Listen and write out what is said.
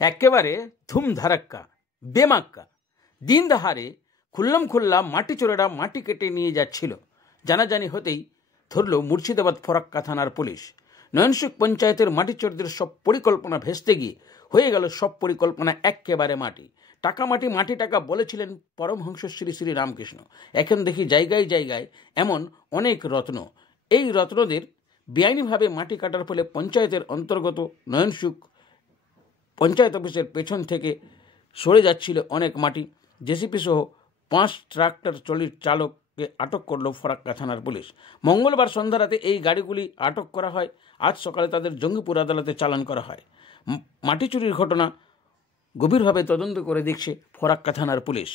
একেবারে ধুমধারাক্কা বেমাক্কা দিন দাহারে খুল্লা মাটি চোরেরা মাটি কেটে নিয়ে যাচ্ছিল। জানাজানি হতেই ধরল মুর্শিদাবাদ ফরাক্কা থানার পুলিশ। নয়নসুখ পঞ্চায়েতের মাটি চোরদের সব পরিকল্পনা ভেস্তে গিয়ে হয়ে গেল সব পরিকল্পনা একেবারে মাটি। টাকা মাটি টাকা বলেছিলেন পরমহংস শ্রী শ্রী রামকৃষ্ণ। এখন দেখি জায়গায় জায়গায় এমন অনেক রত্ন। এই রত্নদের বেআইনিভাবে মাটি কাটার ফলে পঞ্চায়েতের অন্তর্গত নয়নসুখ পঞ্চায়েত অফিসের পেছন থেকে সরে যাচ্ছিল অনেক মাটি। জেসিপি সহ 5 ট্রাক্টর ট্রলির চালককে আটক করল ফরাক্কা থানার পুলিশ। মঙ্গলবার সন্ধ্যা রাতে এই গাড়িগুলি আটক করা হয়। আজ সকালে তাদের জঙ্গিপুর আদালতে চালান করা হয়। মাটি চুরির ঘটনা গভীরভাবে তদন্ত করে দেখছে ফরাক্কা থানার পুলিশ।